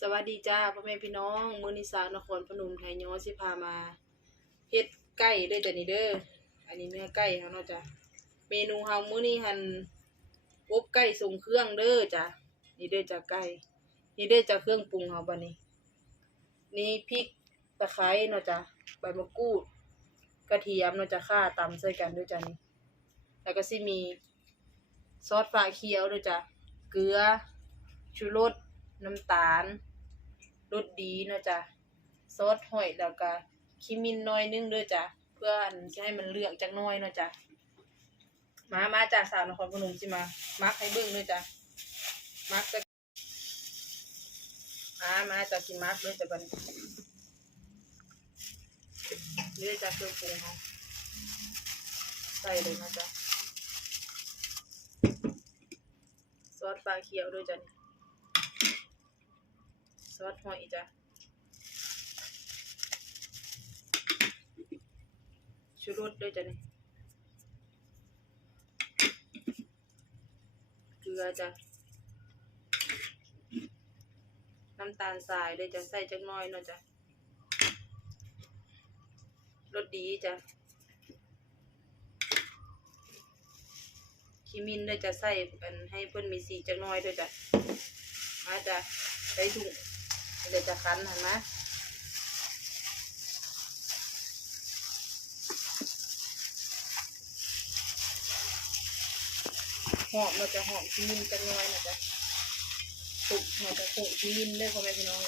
สวัสดีจ้าพ่อแม่พี่น้องมือนี้สาวนครพนมไทยย้อสิพามาเฮ็ดไก่ด้อจ้ะนี่เด้ออันนี้เนื้อไก่เฮาเนาะจ้ะเมนูเฮามื้อนี้หั่นอบไก่ทรงเครื่องเด้อจ้ะนี่เด้อจ้ะไก่นี่เด้อจ้ะเครื่องปรุงเฮาบัดนี้ นี่พริกตะไคร้เนาะจ้ะใบมะกรูด กระเทียมเนาะจ้ะข่าตำใส่กันด้วยจ้ะนี่แล้วก็สิมีซอสฟ้าเขียวด้วยจ้ะเกลือชูรส น้ำตาลรสดีเนาะจ้ะซอสหอยแล้วก็คิมินน้อยนึงด้อจ้ะเพื่อจะให้มันเหลืองจักน้อยเนาะจ้ะมามาจากสาวนครพนมสิมามักให้เบิ่งด้อจ้ะมักจะมามาจากสิมักด้อจ้ะบันี้เด้อจ้ะเครื่องปรุงเฮาใส่เลยนะจ้ะซอสปลาเขียวด้วยจ้ะนี่ อสหอยจ้ะชูรสด้วยจ้ะนี่เกลือจ้ะน้ำตาลทรายด้วยจ้ะใส่จักน้อยเนาะจ้ะรสดีจ้ะขีมินด้วยจะใส่เป็นให้เพิ่อนมีสีจักน้อยด้วยจ้ะมาจ้ะใส่ถุง เดี๋ยวจะคั้นเห็นไหมหอมเราจะหอมชิ้นจังน้อยนะจ๊ะตุกเราจะตุกชิ้นได้พ่อแม่พี่น้อง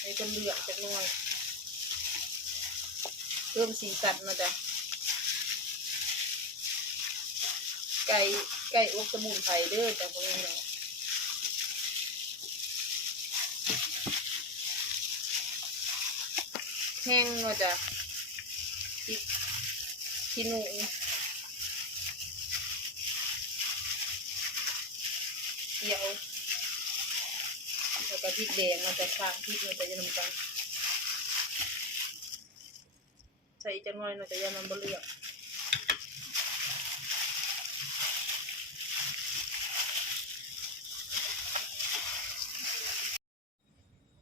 ให้คนเหลืองจังน้อยเพิ่มสีสันนะจ๊ะไก่ไก่อบสมุนไพรเด้อจ้ะพ่อแม่พี่น้อง แห้งเนาะจ้ะติดขี้หนูเขียวแล้วก็พริกแดงเราจะข้างพริกเราจะยำน้ำตาลใส่จังหน่อยเราจะยำมันบะเหลือ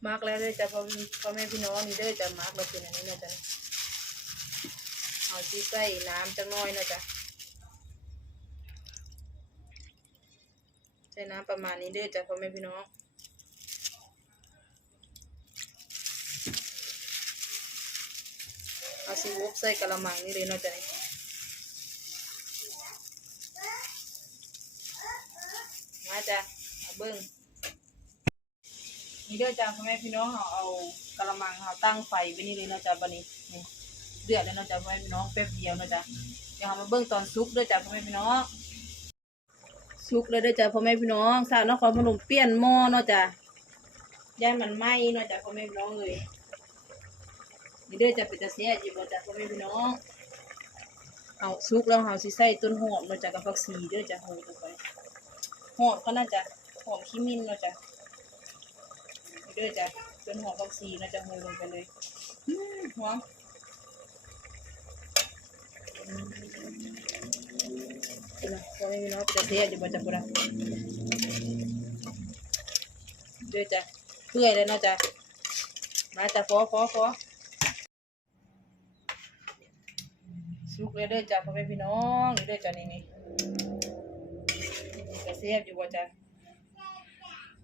มากแล้วเด้อจ้ะพ่อพ่อแม่พี่น้องนี่เด้อจ้ะมากแล้วเป็นอันนี้นะจ้ะเอาที่ใส่น้ำจังน้อยนะจ้ะใส่น้ำประมาณนี้เด้อจ้ะพ่อแม่พี่น้องเอาซีวกใส่กะละมังนี่เลยนะจ้ะนี่มาจ้ะเอาเบิ้ง นี่เด้อจ้าพ่อแม่พี่น้องเราเอากระมังเราตั้งไฟไปนี่เลยนะจ้าบันนี้นี่เดือดแล้วนะจ้าพ่อแม่พี่น้องแป๊บเดียวนะจ้าเดี๋ยวเรามาเบิ่งตอนซุกเด้อจ้าพ่อแม่พี่น้องซุกเลยเด้อจ้าพ่อแม่พี่น้องสาวนครพนมเปลี่ยนหม้อเนาะจ้าย่ายมันไหม้เนาะจ้าพ่อแม่พี่น้องเลยนี่เด้อจ้าเป็นตาเสียอยู่บ่จ้าพ่อแม่พี่น้องเอาซุกแล้วเราสิใส่ต้นหอมเนาะจ้ากับผักชีเด้อจ้าโหลงไปหอมก็น่าจะหอมขี้มิ้นเนาะจ้า ด้วยจ้ะจนหัวฟักซีน่าจะหูลงไปเลยหัวเดี๋ยวนะพอไม่มีน้องจะเทศอยู่บนจักระด้วยจ้ะเปื่อยแล้วเนาะจ้ะมาจ้ะฟอฟอฟอสุกเลยด้อจ้ะพ่อแม่พี่น้องด้อจ้ะนี่นี่จะเสียบอยู่บ่จ้ะ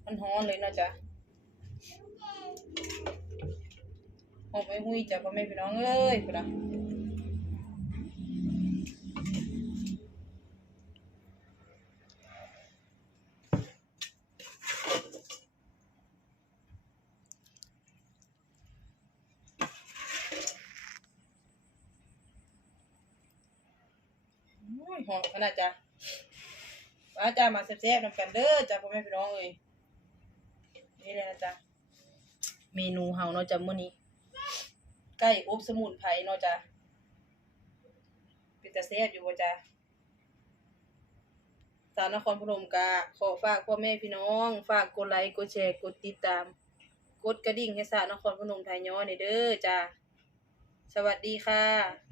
มันฮ้อนเลยนาะจ้ะ อมไอ้หุ้ยจ้ะพ่อแม่พี่น้องเอ้ยพุ่นน่ะอุ้ยหอมขนาดจ้ะมาจ้ะมาแซ่บๆนำกันเด้อจ้ะพ่อแม่พี่น้องเอ้ยนี่เลยนะจ้ะเมนูเฮาเนาะจ้ะมื้อนี้ ไก่อบสมุนไพรเนาะจ้ะเป็นตาแซ่บอยู่บ่จ้ะสาวนครพนมกะขอฝากพ่อแม่พี่น้อง ฝากกดไลค์กดแชร์กดติดตาม กดกระดิ่งให้สาวนครพนมไทยย้อนเด้อจ้ะสวัสดีค่ะ